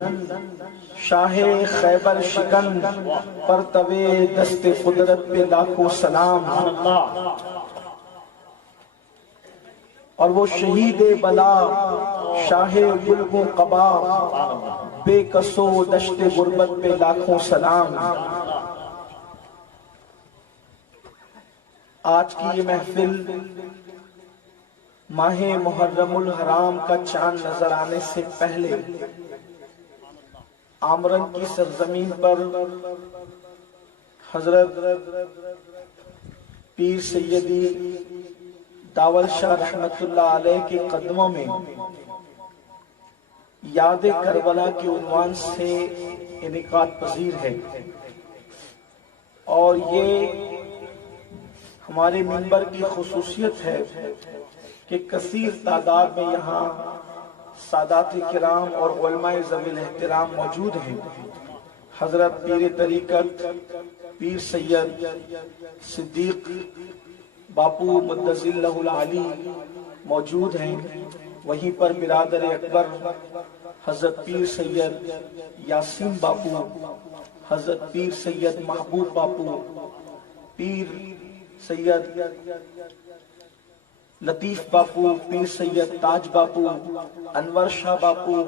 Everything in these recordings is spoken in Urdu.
شاہ خیبر شکن پر توے دست قدرت پہ لاکھوں سلام، اور وہ شہید بلا شاہ گلگوں قبا بے کسو دشت غربت پہ لاکھوں سلام۔ آج کی یہ محفل ماہ محرم الحرام کا چاند نظر آنے سے پہلے آمرن کی سرزمین پر حضرت پیر سیدی داول شاہ رحمت اللہ علیہ کے قدموں میں یاد کربلا کے عنوان سے انعقاد پذیر ہے، اور یہ ہمارے منبر کی خصوصیت ہے کہ کثیر تعداد میں یہاں سادات کرام اور علماء ذوی الاحترام موجود ہیں۔ حضرت پیر طریقت پیر سید صدیق باپو مدظ اللہ العلی موجود ہیں، وہیں پر برادر اکبر حضرت پیر سید یاسین باپو، حضرت پیر سید محبوب باپو، پیر سید لطیف باپو، پیر سید تاج باپو، انور شاہ باپو،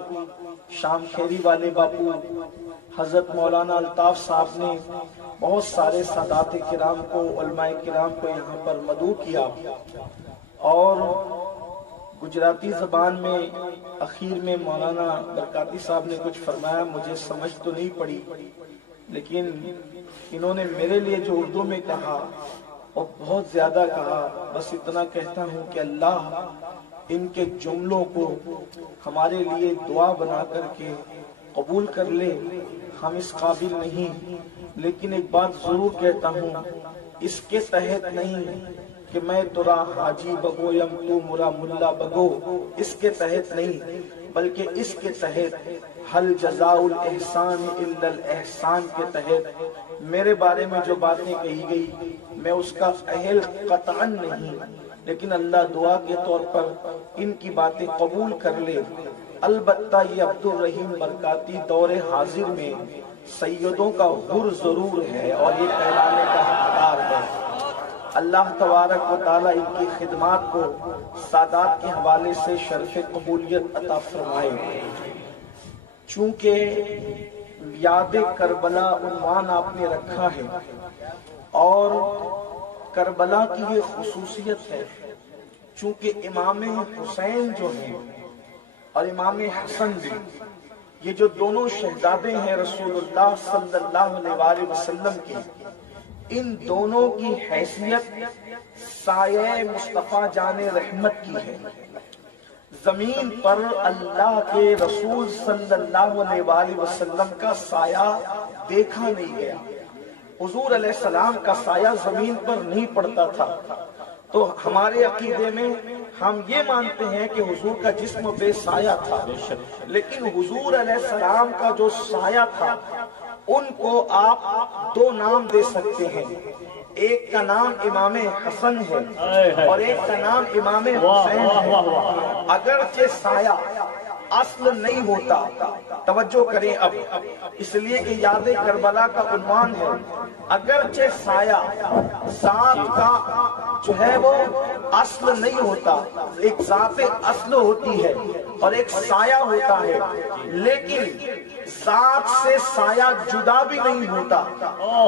شام خیری والے باپو، حضرت مولانا الطاف صاحب نے بہت سارے سادات کرام کو، علماء کرام کو یہاں پر مدعو کیا، اور گجراتی زبان میں اخیر میں مولانا برکاتی صاحب نے کچھ فرمایا، مجھے سمجھ تو نہیں پڑی، لیکن انہوں نے میرے لیے جو اردو میں کہا اور بہت زیادہ کہا، بس اتنا کہتا ہوں کہ اللہ ان کے جملوں کو ہمارے لیے دعا بنا کر کے قبول کر لے۔ ہم اس قابل نہیں، لیکن ایک بات ضرور کہتا ہوں، اس کے تحت نہیں کہ میں ترا حاجی بگو یم تو مرا ملا بگو، اس کے تحت نہیں، بلکہ اس کے تحت حل جزاء الاحسان الا الاحسان کے تحت میرے بارے میں جو باتیں کہی گئی میں اس کا اہل قطعاً نہیں، لیکن اللہ دعا کے طور پر ان کی باتیں قبول کر لے۔ البتہ یہ عبد الرحیم برکاتی دور حاضر میں سیدوں کا حر ضرور ہے اور یہ کہلانے کا حقدار ہے۔ اللہ تبارک و تعالی ان کی خدمات کو سادات کے حوالے سے شرف قبولیت عطا فرمائے۔ چونکہ یاد کربلا عنوان آپ نے رکھا ہے، اور کربلا کی یہ خصوصیت ہے، چونکہ امام حسین جو ہیں اور امام حسن بھی، یہ جو دونوں شہزادے ہیں رسول اللہ صلی اللہ علیہ وسلم کے، ان دونوں کی حیثیت سایہ مصطفیٰ جان رحمت کی ہے۔ زمین پر اللہ کے رسول صلی اللہ علیہ وسلم کا سایہ دیکھا نہیں گیا، حضور علیہ السلام کا سایہ زمین پر نہیں پڑتا تھا، تو ہمارے عقیدے میں ہم یہ مانتے ہیں کہ حضور کا جسم بے سایہ تھا، لیکن حضور علیہ السلام کا جو سایہ تھا ان کو آپ دو نام دے سکتے ہیں، ایک کا نام امام حسن ہے اور ایک کا نام امام حسین ہے۔ اگرچہ سایہ اصل نہیں ہوتا، توجہ کریں اب، اس لیے کہ یاد کربلا کا عنوان ہے، اگرچہ سایہ ذات کا جو ہے وہ اصل نہیں ہوتا، ایک ذات اصل ہوتی ہے اور ایک سایہ ہوتا ہے، لیکن ذات سے سایہ جدا بھی نہیں ہوتا۔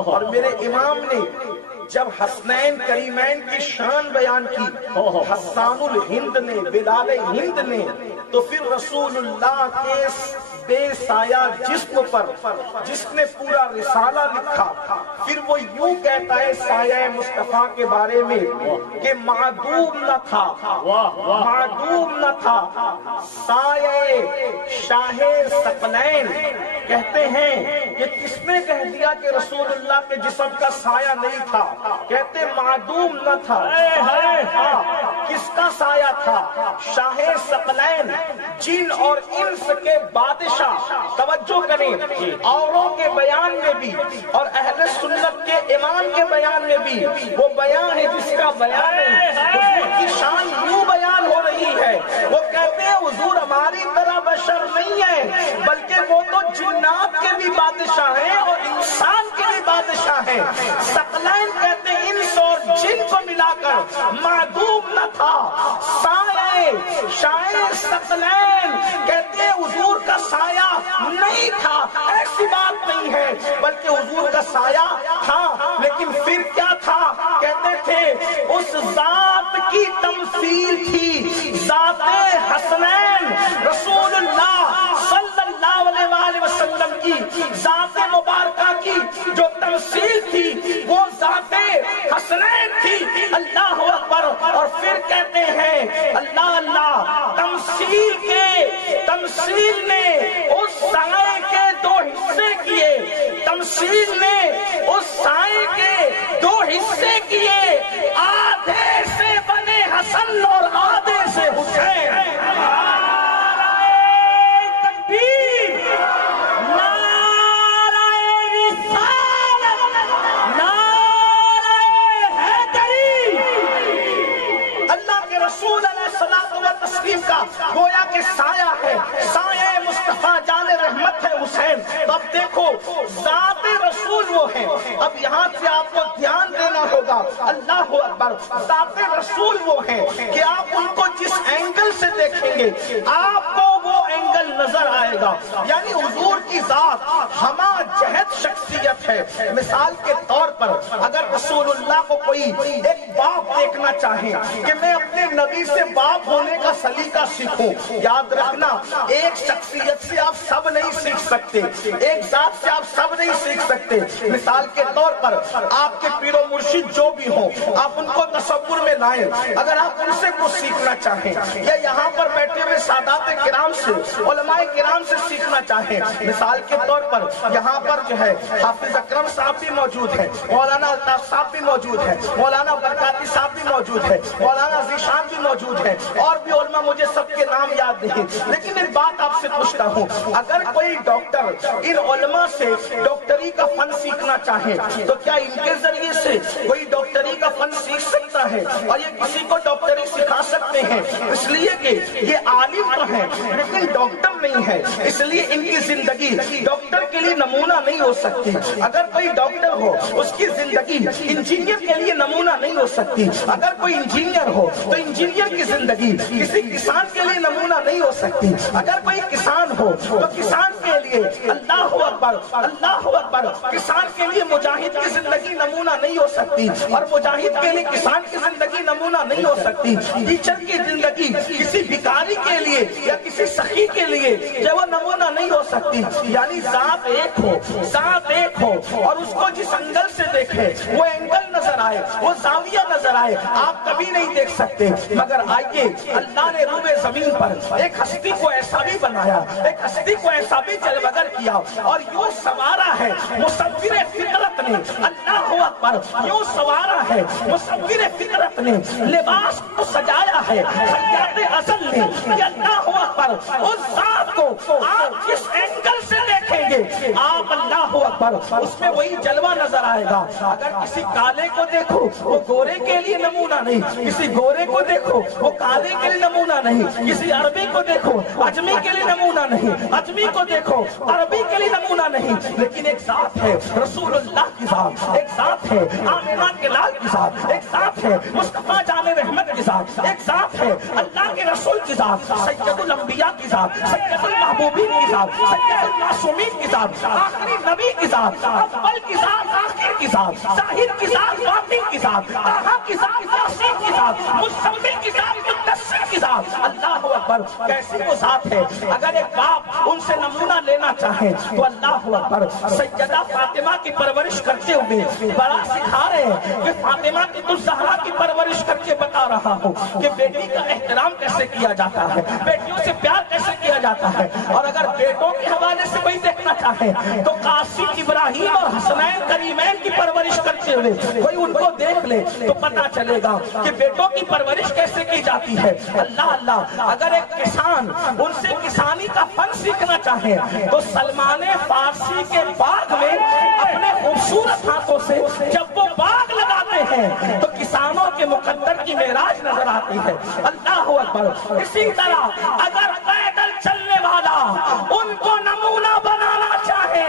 اور میرے امام نے جب حسنین کریمین کی شان بیان کی، حسان الہند نے، بلال ہند نے، تو پھر رسول اللہ کے بے سایہ جسم پر جس نے پورا رسالہ لکھا، پھر وہ یوں کہتا ہے سایہ مصطفیٰ کے بارے میں کہ معدوم نہ تھا، معدوم نہ تھا سایہ شاہ ثقلین۔ کہتے ہیں کہ کس نے کہہ دیا کہ رسول اللہ کے جسم کا سایہ نہیں تھا؟ کہتے معدوم نہ تھا، کس کا سایہ تھا؟ شاہ ثقلین، جن اور انس کے بادشاہ۔ توجہ کریں، اوروں کے بیان میں بھی اور اہل سنت کے امام کے بیان میں بھی وہ بیان ہے جس کا بیان ہے، حضور کی شان یوں بیان ہو رہی ہے، وہ کہتے ہیں حضور ہماری طرح بشر نہیں ہے، بلکہ وہ تو بادشاہ ہیں اور انسان کے بھی بادشاہ ہیں. ثقلین کہتے ہیں انس اور جن کو ملا کر معدوم نہ تھا سایہ. شاعر ثقلین کہتے ہیں حضور کا سایہ نہیں تھا. ایسی بات نہیں ہے, بلکہ حضور کا سایہ تھا, لیکن پھر کیا تھا؟ کہتے تھے اس ذات کی تمثیل تھی, ذات حسنین رسول اللہ صلی اللہ علیہ وآلہ وسلم کی ذات مبارکہ کی جو تمثیل تھی وہ ذات حسنین تھی. اللہ اکبر. اور پھر کہتے ہیں اللہ اللہ, تمثیل نے اس سائے کے دو حصے کیے, تمثیل نے اس سائے کے دو حصے کیے, آدھے سے بنے حسن اور آدھے سے حسین. کا گویا کہ سایہ ہے, سایہ مصطفیٰ جان رحمت ہے حسین. تو اب دیکھو ذات رسول وہ ہے. اب یہاں سے آپ کو دھیان دینا ہوگا. اللہ اکبر. ذات رسول وہ ہے کہ آپ ان کو جس اینگل سے دیکھیں گے آپ کو وہ اینگل نظر آئے گا. یعنی حضور کی ذات ہمہ جہت شخصیت ہے. مثال کے طور پر اگر رسول اللہ کو کوئی ایک باپ دیکھنا چاہے کہ میں اپنے نبی سے باپ ہونے کا سلیقہ سیکھوں, یاد رکھنا ایک شخصیت سے آپ سب نہیں سیکھ سکتے, ایک ذات سے آپ سب نہیں سیکھ سکتے. مثال کے طور پر آپ کے پیر و مرشد جو بھی ہوں آپ ان کو تصور میں لائیں. اگر آپ ان سے کچھ سیکھنا چاہیں یا یہاں پر بیٹھے ہوئے سادات کرام سے, علماء کرام سے سیکھنا چاہیں, مثال کے طور پر یہاں پر جو ہے حافظ اکرم صاحب بھی موجود ہے, مولانا الطاف صاحب بھی موجود ہے, مولانا برکاتی صاحب بھی موجود ہے, مولانا ذیشان بھی موجود ہے, اور بھی علماء مجھے سب کے نام یاد نہیں. لیکن ایک بات آپ سے پوچھتا ہوں, اگر کوئی ڈاکٹر ان علماء سے ڈاکٹری کا فن سیکھنا چاہے تو کیا ان کے ذریعے سے کوئی ڈاکٹری کا فن سیکھ سکتا ہے اور یہ کسی کو ڈاکٹری سکھا سکتے ہیں؟ اس لیے کہ یہ عالم تو ہیں لیکن ڈاکٹر نہیں ہے, اس لیے ان کی زندگی ڈاکٹر کے لیے نمونہ نہیں ہو سکتی. اگر کوئی ڈاکٹر ہو اس کی زندگی انجینئر کے لیے نمونہ نہیں ہو سکتی. اگر کوئی انجینئر ہو تو انجینئر کی زندگی کسی کسان کے لیے نمونہ نہیں ہو سکتی. اگر کوئی کسان ہو تو کسان کے لیے اللہ اکبر, اللہ اکبر, کسان کے لیے مجاہد کی زندگی نمونہ نہیں ہو سکتی, اور مجاہد کے لیے کسان کی زندگی نمونہ نہیں ہو سکتی. ٹیچر کی زندگی کسی بھکاری کے لیے یا کسی سخی کے لیے جو وہ نمونہ نہیں ہو سکتی. یعنی ذات ایک ہو, ذات ایک ہو, اور اس کو جس اینگل سے دیکھے وہ اینگل نظر آئے, وہ زاویہ نظر آئے, آپ کبھی نہیں دیکھ سکتے. مگر آئیے اللہ نے روئے زمین پر ایک ہستی کو ایسا بھی بنایا, ایک ہستی کو ایسا بھی جلوگر کیا اور یوں سوارا ہے مصور فطرت نے. اللہ اکبر. یوں سوارا ہے مصور فطرت نے, لباس کو سجایا ہے خیاط ازل نے. اللہ اکبر. اس ذات کو آپ جس اینگل سے دیکھیں گے آپ اللہ اکبر اس میں وہی جلوہ نظر آئے گا. اگر کسی کالے کو دیکھو وہ گورے کے لیے نمونہ نہیں, کسی گورے کو دیکھو وہ کالے کے لیے نمونہ نہیں, کسی عربی کو دیکھو اجمی کے لیے نمونہ نہیں, اجمی کو دیکھو عربی کے لیے نمونہ نہیں. لیکن ایک ذات ہے رسول اللہ کی ذات, ایک ذات ہے آمنہ کے لال کی ذات, ایک ذات ہے مصطفیٰ جان رحمت کی ذات, ایک ذات ہے اللہ کے رسول کی ذات, سید الانبیاء کی ذات, سید المحبوبین کی ذات, سید المعصومین کی ذات, آخری نبی کی ذات, اول کی ذات, آخر کی ذات, ظاہر کی ذات, باطن کی ذات, طٰہٰ کی ذات, یاسین کی ذات, مزمل کی ذات, مدثر کی ذات. اللہ اکبر. کیسی وہ ذات ہے. اگر ایک باپ ان سے نمونہ لینا چاہے تو اللہ اکبر سیدہ فاطمہ کی پرورش کرتے ہوئے بڑا سکھا رہے ہیں کہ فاطمہ کی الزہرا کی پرورش کر کے بتا رہا ہوں کہ بیٹی کا احترام کیسے کیا جاتا ہے, بیٹیوں سے پیار کیسے کیا جاتا ہے. اور اگر بیٹوں کے حوالے سے کوئی دیکھنا چاہے تو قاسم ابراہیم اور حسنین کریمین کی پرورش کرتے ہوئے کوئی ان کو دیکھ لے تو پتا چلے گا کہ بیٹوں کی پرورش کیسے کی جاتی ہے. اللہ اللہ. اگر ایک کسان ان سے کسانی کا فن سیکھنا چاہے تو سلمان فارسی کے باغ میں اپنے خوبصورت ہاتھوں سے جب وہ باغ لگاتے ہیں تو کسانوں کے مقدر کی معراج نظر آتی ہے. اللہ اکبر. اسی طرح اگر پیدل چلنے والا ان کو نمونہ بنانا چاہے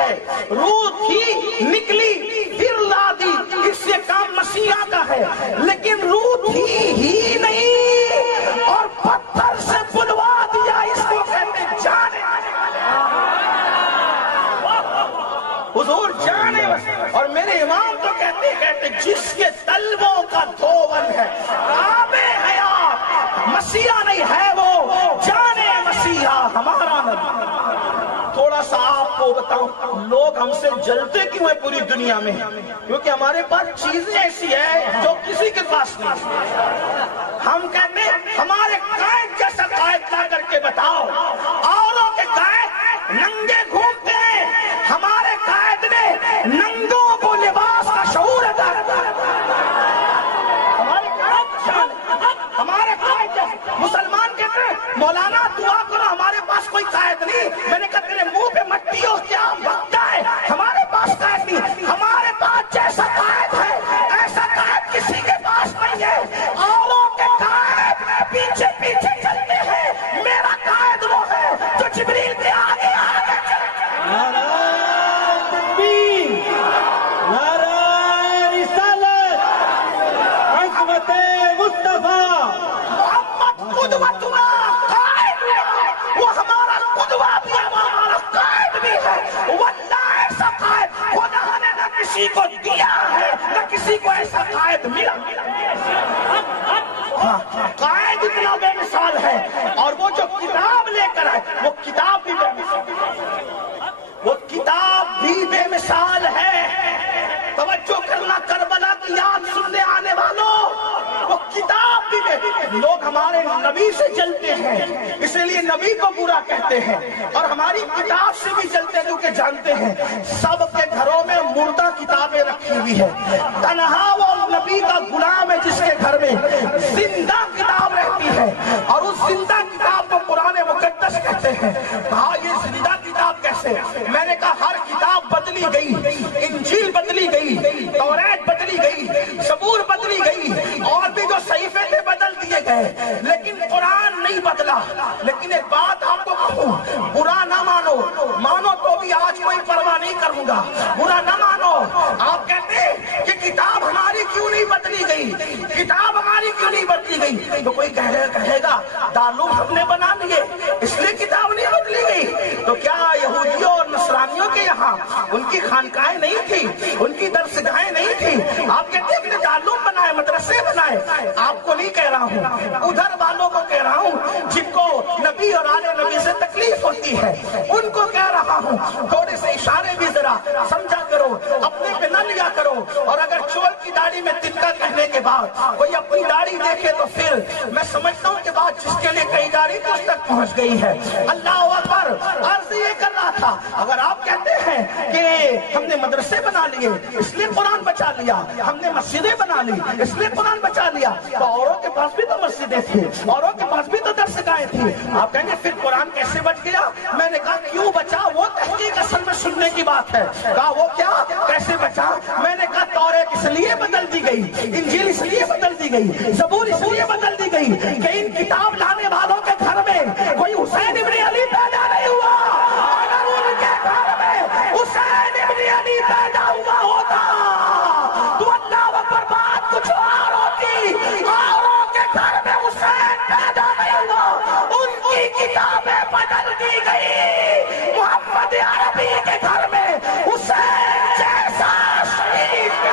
ہے، روح تھی نکلی پھر لا دی، اس سے کام مسیحا کا ہے، لیکن روح تھی ہی نہیں اور پتھر سے بلوا دیا، اس کو کہتے جانے۔ حضور جانے، اور میرے امام تو کہتے جس کے طلبوں کا دھون ہے آب حیات، مسیحا نہیں ہے وہ، جانے مسیحا ہمارا نبی۔ تھوڑا سا آپ کو بتاؤں، لوگ ہم سے جلتے کیوں ہیں پوری دنیا میں؟ کیونکہ ہمارے پاس چیزیں ایسی ہیں جو کسی کے پاس نہیں۔ ہم کہتے ہیں ہمارے قائد جیسا قائد لا کر کے بتاؤ، اوروں کے قائد ننگے گھومتے ہیں، ہمارے قائد نے ننگوں کو لباس کا شعور عطا کیا۔ ہمارے قائد مسلمان کہتے ہیں مولانا دعا کرو، ہمارے پاس کوئی قائد نہیں۔ میں نے کہا تیرے منہ پہ مٹی ہو کیا بکتا ہے، ہمارے پاس قائد نہیں، ہمارے پاس جیسا قائد ہے ایسا قائد کسی کے پاس نہیں ہے۔ اوروں کے قائد پیچھے پیچھے چلتے ہیں، میرا قائد وہ ہے جو جبریل کے آگے آگے چلتے ہیں۔ نعرہ تکبیر، نعرہ رسالت، عظمت مصطفیٰ، محمد قدوتنا، قائد وہ ہمارا قدوہ بھی ہے، وہ ہمارا قائد بھی ہے۔ واللہ ایسا قائد خدا نے نہ کسی کو دیا ہے نہ کسی کو ایسا قائد ملا۔ قائد اتنا بے مثال ہے، اور وہ جو کتاب لے کر آئے وہ کتاب بھی بے مثال ہے، وہ کتاب بھی بے مثال ہے۔ توجہ کرنا کربلا کی یاد سننے آنے والوں، وہ کتاب بھی بے، لوگ ہمارے نبی سے جلتے ہیں اسی لیے نبی کو برا کہتے ہیں، اور ہماری کتاب سے بھی جلتے ہیں کیونکہ جانتے ہیں سب کے گھروں میں مردہ کتابیں رکھی ہوئی ہے، تنہا وہ نبی کا غلام ہے جس کے گھر میں زندہ کتاب رہتی ہے، اور اس زندہ کتاب کو قرآن مقدس کہتے ہیں۔ کہا یہ زندہ کتاب کیسے؟ میں نے کہا ہر کتاب بدلی گئی، انجیل بدلی گئی، توریت بدلی گئی، زبور بدلی گئی، اور بھی جو صحیفے تھے بدل دیے گئے، لیکن قرآن نہیں بدلا۔ لیکن ایک بات آپ کو کہوں، برا نہ مانو، مانو تو بھی آج کوئی پرواہ نہیں کروں گا، برا نہ مانو۔ آپ کہتے ہیں کہ کتاب ہماری کیوں نہیں بدلی گئی، کتاب ہماری کیوں نہیں بدلی گئی، تو کوئی کہے گا دارالعلوم ہم نے بنا لیے اس لیے کتاب نہیں بدلی گئی۔ تو کیا یہودیوں اور نصرانیوں کے یہاں ان کی خانقاہیں نہیں تھی، ان کی درسگاہیں نہیں تھی؟ آپ کہتے ہیں کہ دارالعلوم بنائے، مدرسے بنائے، آپ کو نہیں کہہ رہا ہوں، ادھر والوں کو کہہ رہا ہوں جن کو نبی اور آل نبی سے تکلیف ہوتی ہے، ان کو کہہ رہا ہوں تھوڑے سے اشارے بھی ذرا سمجھا کرو، اپنے پہ نہ لیا کرو۔ اور اگر چور کی داڑھی میں تنکا کہنے کے بعد کوئی اپنی داڑھی دیکھے تو پھر میں سمجھتا ہوں کہ بات جس کے لیے کئی داڑھی تک پہنچ گئی ہے۔ اللہ اکبر، عرض یہ کر رہا تھا اگر آپ کہتے ہیں کہ ہم نے مدرسے بنا لیے اس لیے قرآن بچا لیا، ہم نے مسجدیں بنا لی اس لیے قرآن بچا لیا، تو اوروں کے پاس بھی تو مسجدیں تھیں، اوروں کے پاس بھی تو درسگاہیں تھیں، آپ کہیں گے پھر قرآن کیسے بچ گیا؟ میں نے کہا کیوں بچا وہ تحقیق اصل میں سننے کی بات ہے۔ کہا وہ کیا کیسے بچا؟ میں نے کہا توریت اس لیے بدل دی گئی، انجیل اس لیے بدل دی گئی، زبور اس لیے بدل دی گئی کہ ان کتاب لانے والوں کے گھر میں کوئی حسین ابن علی پیدا نہیں ہوا۔ اگر ان کے گھر میں حسین ابن علی پیدا ہوا ہوتا تو اللہ اکبر بات کچھ اور ہوتی۔ اوروں کے گھر میں حسین پیدا نہیں ہوا، ان کی کتابیں بدل دی گئی۔ محمد عربی کے گھر میں حسین جیسا شریف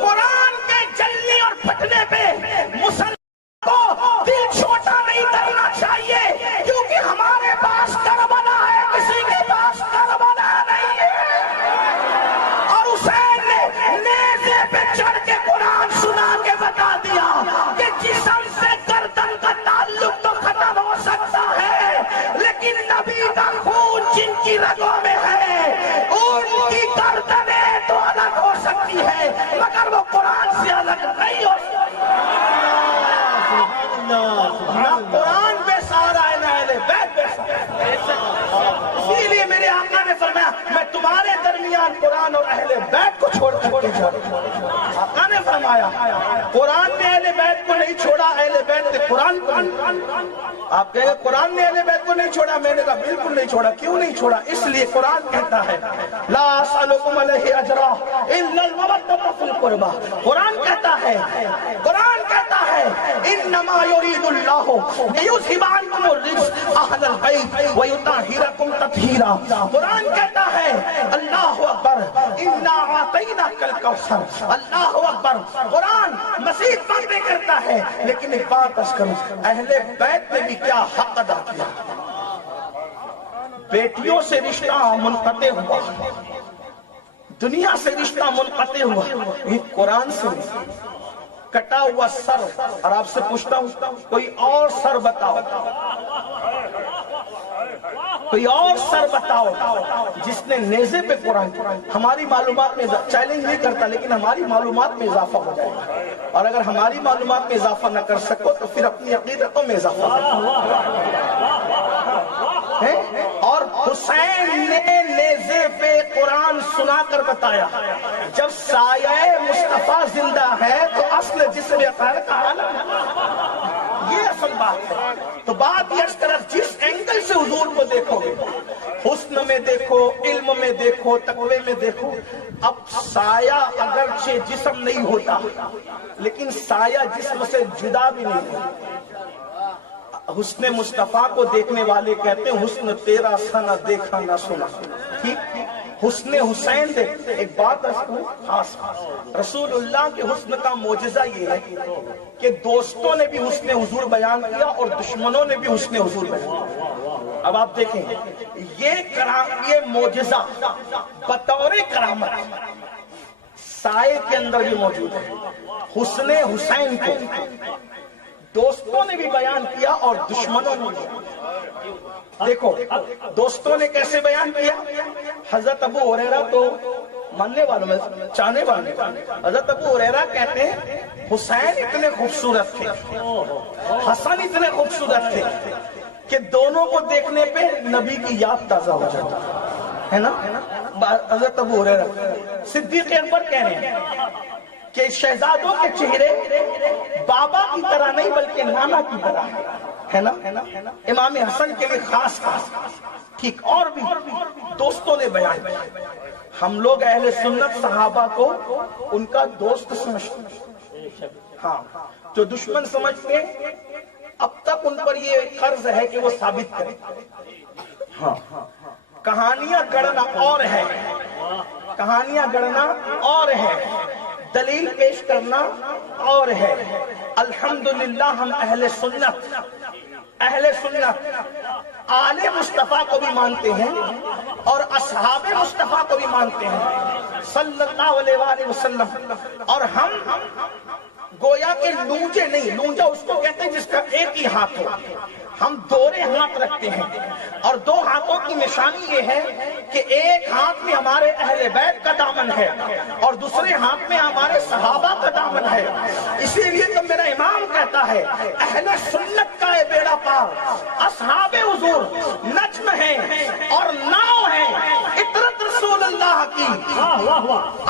قرآن کے جلنے اور پھٹنے پہ مسلمان کو دل چھوٹا نہیں کرنا چاہیے، کیونکہ ہمارے پاس کربلا ہے، کسی کے پاس کربلا نہیں ہے۔ اور حسین نے نیزے پہ چڑھ کے قرآن سنا کے بتا دیا کہ جسم سے گردن کا تعلق تو ختم ہو سکتا ہے، لیکن نبی کا خون جن کی رگوں میں ہے ان کی گردنیں تو الگ ہو سکتی ہے مگر وہ قرآن سے الگ نہیں ہو سکتی۔ آپ کہیں گے قرآن نے اہل بیت کو نہیں چھوڑا، میں نے کہا بالکل نہیں چھوڑا۔ کیوں نہیں چھوڑا؟ اس لیے قرآن کہتا ہے لا اسألکم علیہ اجرا الا المودۃ فی القربى۔ قرآن کہتا ہے انما یرید اللہ لیذھب عنکم الرجس اہل البیت ویطہرکم تطہیرا۔ قرآن کہتا ہے اللہ اکبر انا اعطیناک الکوثر، اللہ اکبر۔ قرآن مزید باتیں کرتا ہے، لیکن ایک بات عرض کروں، اہل بیت نے بھی کیا حق ادا کیا۔ بیٹیوں سے رشتہ منقطع ہوا، دنیا سے رشتہ منقطع ہوا، یہ قرآن سے کٹا ہوا سر۔ اور آپ سے پوچھتا ہوں کوئی اور سر بتاؤ، کوئی اور سر بتاؤ جس نے نیزے پہ قرآن۔ ہماری معلومات میں چیلنج نہیں کرتا، لیکن ہماری معلومات میں اضافہ ہو جائے گا، اور اگر ہماری معلومات میں اضافہ نہ کر سکو تو پھر اپنی عقیدتوں میں اضافہ ہے۔ اور حسین نے نیزے پہ قرآن سنا کر بتایا جب سایہ مصطفیٰ زندہ ہے تو اصل جسم اطہر کا عالم ہے، یہ اصل بات ہے۔ تو بات یہ اس طرف جس اینگل سے حضور کو دیکھو گے، حسن میں دیکھو، علم میں دیکھو، تقوی میں دیکھو، اب سایہ اگرچہ جسم نہیں ہوتا لیکن سایہ جسم سے جدا بھی نہیں ہوتا۔ حسن مصطفیٰ کو دیکھنے والے کہتے ہیں حسن تیرا سا نہ دیکھا نہ سنا، ٹھیک؟ حسن حسین دیکھتے۔ ایک بات خاص، رسول اللہ کے حسن کا معجزہ یہ ہے کہ دوستوں نے بھی حسن حضور بیان کیا اور دشمنوں نے بھی حسن حضور بیان کیا۔ اب آپ دیکھیں یہ معجزہ بطور کرامت سائے کے اندر بھی موجود ہے۔ حسن حسین کو دوستوں نے بھی بیان کیا اور دشمنوں نے بھی۔ دیکھو دوستوں نے کیسے بیان کیا۔ حضرت ابو ہریرہ تو ماننے والوں میں چاہنے والے، حضرت ابو ہریرہ کہتے ہیں حسین اتنے خوبصورت تھے، حسن اتنے خوبصورت تھے کہ دونوں کو دیکھنے پہ نبی کی یاد تازہ ہو جاتی ہے نا۔ حضرت ابو ہریرہ صدیق اکبر کہہ رہے ہیں کہ شہزادوں کے چہرے بابا کی طرح نہیں بلکہ نانا کی طرح ہے نا۔ امام حسن کے لیے خاص ٹھیک، اور بھی دوستوں نے بیان کیا۔ ہم لوگ اہل سنت صحابہ کو ان کا دوست سمجھتے، ہاں جو دشمن سمجھتے اب تک ان پر یہ قرض ہے کہ وہ ثابت کریں۔ ہاں کہانیاں گڑھنا اور ہے، کہانیاں گڑھنا اور ہے، دلیل پیش کرنا اور ہے۔ الحمدللہ ہم اہل سنت آل مصطفیٰ کو بھی مانتے ہیں اور اصحاب مصطفیٰ کو بھی مانتے ہیں صلی اللہ علیہ وآلہ وسلم، اور ہم گویا کہ لونجے نہیں، لونجا اس کو کہتے ہیں جس کا ایک ہی ہاتھ ہو، ہم دورے ہاتھ رکھتے ہیں، اور دو ہاتھوں کی نشانی یہ ہے کہ ایک ہاتھ میں ہمارے اہل بیت کا دامن ہے اور دوسرے ہاتھ میں ہمارے صحابہ کا دامن ہے۔ اسی لیے تو میرا امام کہتا ہے اہل سنت کا یہ بیڑا پار، اصحاب حضور نجم ہیں اور ناؤ ہیں، عطرت رسول اللہ کی،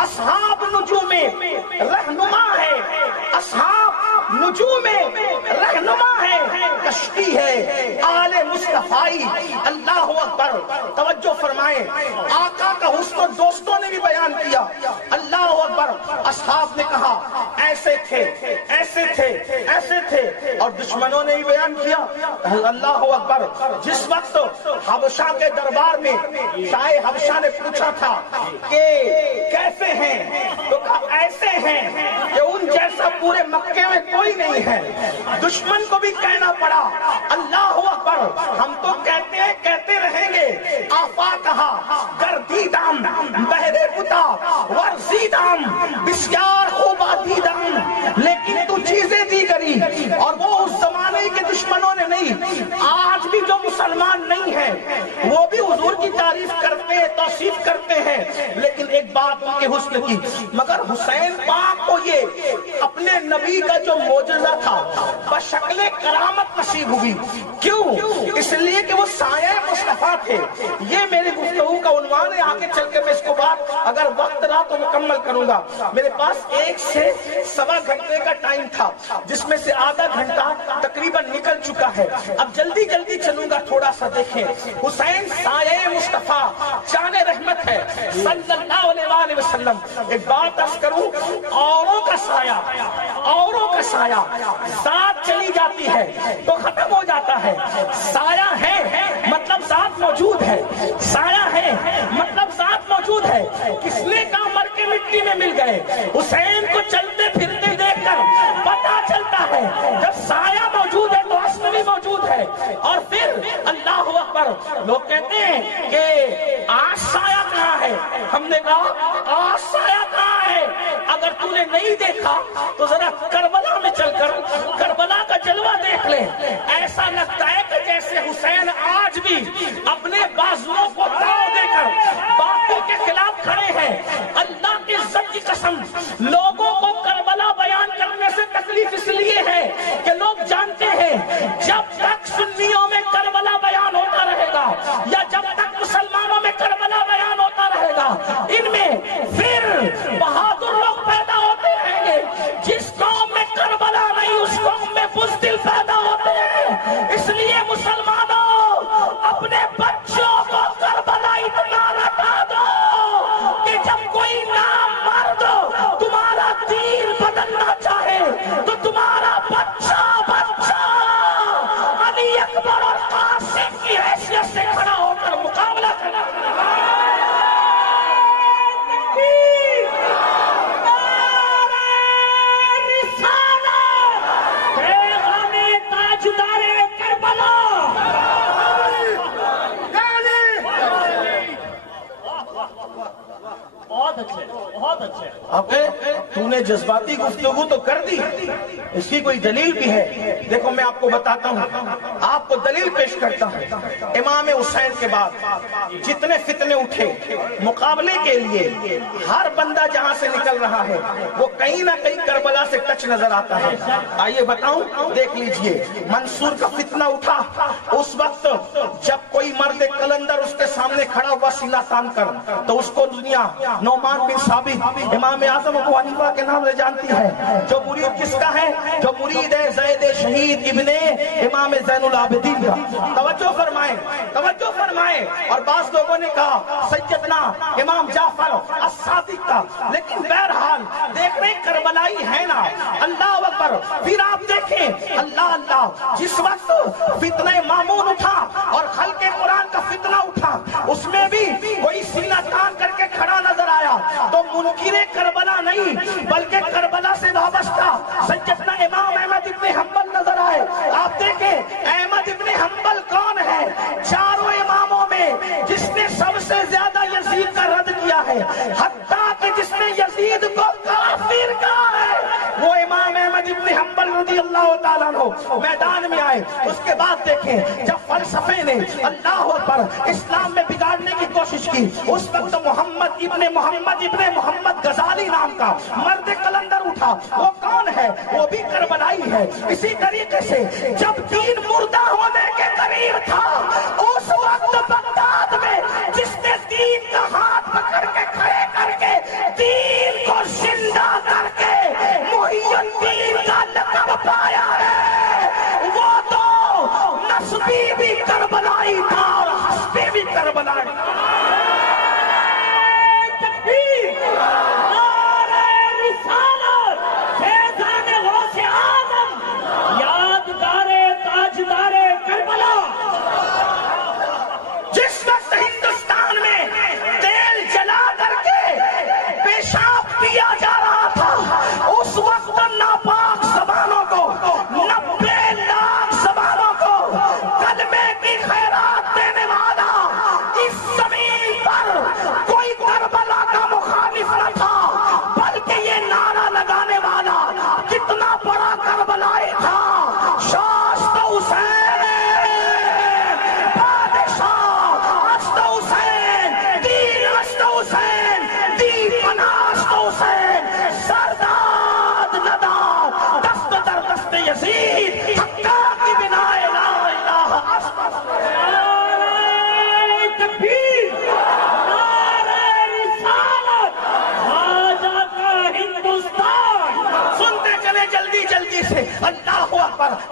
اصحاب نجوم رہنما ہے، اصحاب نجوم رہنما ہے، کشتی ہے آل مصطفی۔ اللہ اکبر، توجہ فرمائیں، آقا کا حسن دوستوں نے بھی بیان کیا۔ اللہ اکبر، اصحاب نے کہا ایسے تھے ایسے تھے ایسے تھے، اور دشمنوں نے بھی بیان کیا۔ اللہ اکبر، جس وقت حبشہ کے دربار میں شاہ حبشہ نے پوچھا تھا کہ کیسے ہیں، تو کہا ایسے ہیں کہ ان جیسا پورے مکے میں کوئی نہیں ہے۔ دشمن کو بھی کہنا پڑا اللہ اکبر، ہم تو کہتے ہیں کہتے رہیں گے، آفا کہا گردیدم بہرے بتا ورزیدم بسیار خوبا دیدم، لیکن تو چیزیں دی گری، اور وہ اس زمانے کے دشمنوں نے نہیں، آج بھی جو مسلمان نہیں ہیں وہ بھی حضور کی تعریف کرتے ہیں، توصیف کرتے ہیں، لیکن ایک بات ان کے حسن کی، مگر حسین پاک کو یہ اپنے نبی کا جو معجزہ تھا بشکل کرامت نصیب ہوئی۔ کیوں؟ اس لیے کہ وہ سایہ مصطفیٰ تھے۔ یہ میری گفتگو کا عنوان ہے، آگے چل کے میں اس کو بات اگر وقت رہا تو مکمل کروں گا۔ میرے پاس 1 سے 1.25 گھنٹے کا ٹائم تھا، جس میں سے آدھا گھنٹہ تقریباً نکل چکا ہے. اب جلدی جلدی چلوں گا, تھوڑا سا دیکھیں. حسین سایہ مصطفیٰ جان رحمت ہے صلی اللہ علیہ وسلم. ایک بات عرض کروں, اوروں کا سایہ ذات چلی جاتی ہے تو ختم ہو جاتا ہے. سایہ ہے مطلب ذات موجود ہے, سایہ ہے مطلب ذات موجود ہے. کس نے کہا مر کے مٹی میں مل گئے؟ حسین کو چلتے پھرتے دیکھ کر پتا چلتا ہے جب سایہ موجود ہے تو اصل بھی موجود ہے. اور پھر اللہ اکبر, لوگ کہتے ہیں کہ آج سایہ کہاں ہے؟ ہم نے کہا آج سایہ کہاں ہے؟ اگر تو نے نہیں دیکھا تو ذرا کربلا میں چل کر کربلا کا جلوہ دیکھ لے. ایسا لگتا ہے کہ جیسے حسین آج بھی اپنے بازوؤں کو تاؤ دے کر باقی کے خلاف کھڑے ہیں. اللہ کی عزت کی قسم, لوگوں کو کربلا بیان کرنے سے تکلیف اس لیے ہے کہ لوگ جانتے ہیں جب تک سنیوں میں کربلا بیان ہوتا رہے گا یا جب تک مسلمانوں میں کربلا بیان ہوتا رہے گا, ان میں پھر بہادر لوگ پیدا ہوتے رہیں گے. جس قوم میں کربلا نہیں اس قوم میں بزدل پیدا ہوتے ہیں. اس لیے مسلمانوں اپنے بچوں کو کربلا اتنا رٹا دو کہ جب کوئی نامرد تمہارا دین بدلنا چاہے تو تمہارا بچہ علی اکبر اور قاسم کی حیثیت سے کھڑا ہو کر مقابلہ کرنا. بہت اچھے. تو نے جذباتی گفتگو تو کر دی, اس کی کوئی دلیل بھی ہے؟ دیکھو میں آپ کو بتاتا ہوں, آپ کو دلیل پیش کرتا ہوں. امام حسین کے بعد جتنے فتنے اٹھے مقابلے کے لیے, ہر بندہ جہاں سے نکل رہا ہے وہ کہیں نہ کہیں کربلا سے ٹچ نظر آتا ہے. آئیے بتاؤں, دیکھ لیجئے. منصور کا فتنہ اٹھا اس وقت جب کوئی مرد قلندر اس کے سامنے کھڑا ہوا سینہ تان کر, تو اس کو دنیا نعمان بن ثابت امام اعظم ابو حنیفہ کے نام سے جانتی ہے. جو مرید کس کا ہے؟ جو مرید ہے زید شہید ابن امام زین العابدین کا. توجہ فرمائیں. اور بعض لوگوں نے کہا سیدنا امام جعفر الصادق کا, لیکن بہرحال دیکھ رہے کربلائی ہے نا. اللہ اکبر. پھر آپ دیکھیں اللہ, جس وقت فتنہ مامون اٹھا اور خلق قرآن کا فتنہ اٹھا, اس میں بھی کوئی سینہ تان کر کے کھڑا نظر آیا تو منکر کربلا نہیں بلکہ کربلا سے وابستہ سیدنا امام احمد ابن حنبل نظر آئے. آپ دیکھیں احمد ابن حنبل کون ہے؟ چاروں اماموں میں جس نے سب سے زیادہ یزید کا رد کیا ہے, حتیٰ کہ جس نے یزید کو کافر کہا ہے, وہ امام احمد ابن حنبل رضی اللہ تعالیٰ عنہ میدان میں آئے. اس کے بعد دیکھیں جب فلسفے نے اللہ پر اسلام میں بگاڑنے کی کوشش کی, اس وقت محمد ابن غزالی نام کا مرد قلندر اٹھا. وہ کون ہے؟ وہ بھی کربلائی ہے. اسی طریقے سے جب دین مردہ ہونے کے قریب تھا, اس وقت بغداد میں جس نے دین کا ہاتھ پکڑ کے کھڑے کر کے دین کو زندہ کر کے محی الدین کا لقب پایا ہے, وہ تو نسبی بھی کربلائی تھا اور حسبی بھی کربلائی تھا.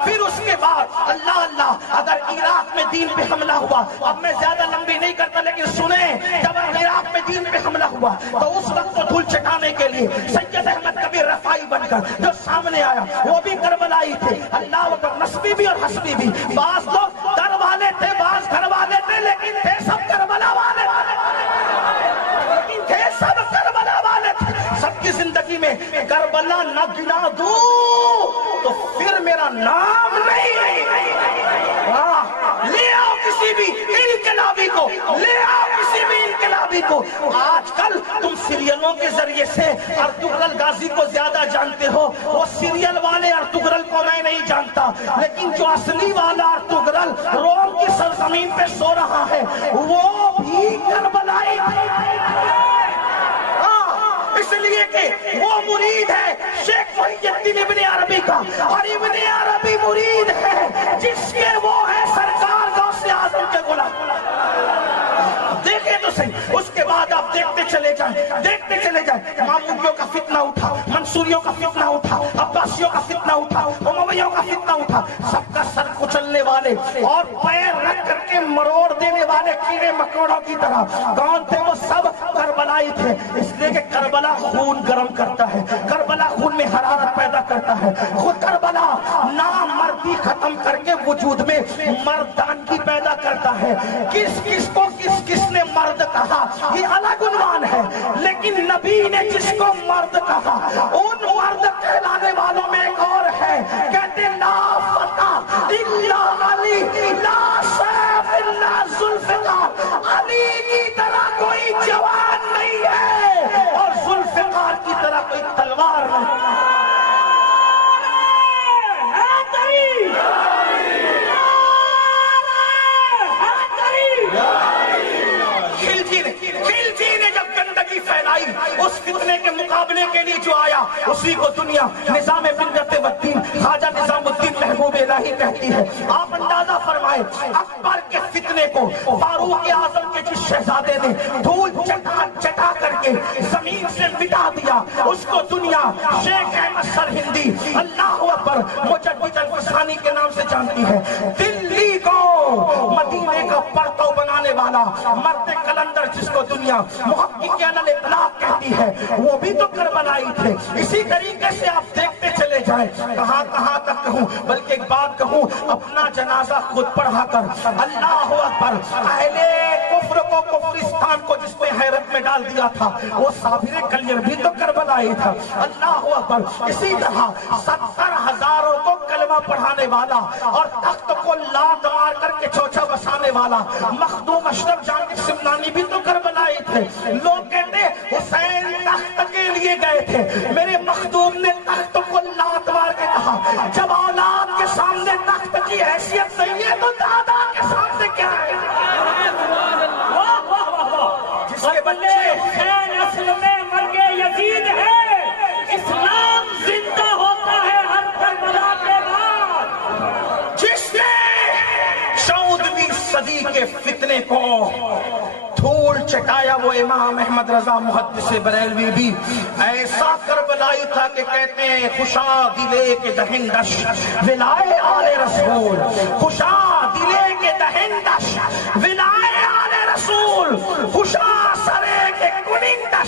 پھر اس کے بعد اللہ دین پہ حملہ ہوا. اب میں زیادہ لمبی نہیں کرتا لیکن سنیں, جب عراق میں دین پہ حملہ ہوا تو اس وقت کو دھول چٹانے کے لیے سید احمد کبیر رفاعی بن کر جو سامنے آیا وہ بھی کربلائی تھے. اللہ اکبر, نسبی بھی اور حسبی بھی. بعض لوگ در والے تھے, بعض گھر والے تھے, لیکن تھے سب کربلا والے, لیکن تھے سب کربلا والے تھے. سب کی زندگی میں کربلا نہ گنا دوں تو پھر میرا نام نہیں. لے آؤ کسی بھی انقلابی کو, لے آؤ کسی بھی انقلابی کو. آج کل تم سیریلوں کے ذریعے سے ارطغرل غازی کو زیادہ جانتے ہو. وہ سیریل والے ارطغرل کو میں نہیں جانتا, لیکن جو اصلی والا ارطغرل روم کی سرزمین پہ سو رہا ہے وہ بھی کربلائی اس لیے کہ وہ مرید ہے شیخ محی الدین ابن عربی کا, اور ابن عربی مرید ہے جس کے وہ ہے سرکار غوث اعظم کے غلام. دیکھیں تو صحیح. اس کے بعد آپ دیکھتے چلے جائیں, دیکھتے چلے جائیں. ماموریوں کا فتنہ اٹھا, منصوریوں کا فتنہ اٹھا, عباسیوں کا فتنہ اٹھا, امویوں کا فتنہ اٹھا. سب کا سر کچلنے والے اور پیر رکھ کر کے مروڑ دینے والے کیڑے مکوڑوں کی طرح کون تھے؟ وہ سب کربلائی تھے. اس لیے کہ کربلا خون گرم کرتا ہے, کربلا خون میں حرارت پیدا کرتا ہے. خود کربلا نامردی ختم کر کے وجود میں مردانگی پیدا کرتا ہے. کس کس کو کس کس نے مرد کہا یہ الگ عنوان ہے, لیکن نبی نے جس کو مرد کہا ان مرد کہلانے والوں میں ایک اور ہے. کہتے لا فتح الا علی, لا سیف الا ذوالفقار. علی کی طرح کوئی جوان نہیں ہے اور ذوالفقار کی طرح کوئی تلوار نہیں. خلجی نے جب گندگی پھیلائی اس فتنے کے مقابلے کے لیے جو آیا اسی کو دنیا نظام بنیت الدین خواجہ نظام الدین محبوب الہی کہتی ہے. آپ اندازہ فرمائیں اکبر کے فتنے کو فاروق اعظم کے جس شہزادے نے دھول چٹا کر کے زمین سے مٹا دیا اس کو دنیا شیخ احمد سرہندی اللہ اکبر مجدد الفسانی کے نام سے جانتی ہے. دلی کو مدینے کا پرتو بنانے والا مرد کلندر جس کو دنیا محقق الاطلاق کہتی ہے وہ بھی تو کربلائی تھے. اسی طریقے سے آپ دیکھتے چلے جائیں. کہاں کہاں تک کہوں, بلکہ ایک بات کہوں, اپنا جنازہ خود پڑھا کر اللہ اکبر اہل کفر کو کفرستان کو جس نے حیرت میں ڈال دیا تھا وہ صابر کلیر بھی تو کربلائی تھا. اللہ اکبر. اسی طرح 70,000 کو کلمہ پڑھانے والا اور تخت کو لات مار کر کے چوچا بسانے والا مخدوم اشرف جان سمنانی بھی تو کربلائی تھے. لوگ کہتے حسین تخت کے لیے گئے تھے, میرے مخدوم نے تخت کو لات مار کے کہا جب اولاد کے سامنے تخت کی حیثیت نہیں ہے تو دادا کے سامنے کیا ہے. جس کے بچے حسین اصل میں مرگ یزید ہے, اسلام زندہ ہوتا ہے ہر کربلا کے بعد. جس نے 14ویں صدی کے فتنے کو دھول چٹایا وہ امام احمد رضا محدث بریلوی بھی ایسا کربلائی تھا کہ کہتے ہیں خوشا دلے کے دہندش ولائے آل رسول, خوشا دلے کے دہندش ولائے آل رسول, خوشا سرے کے کنندش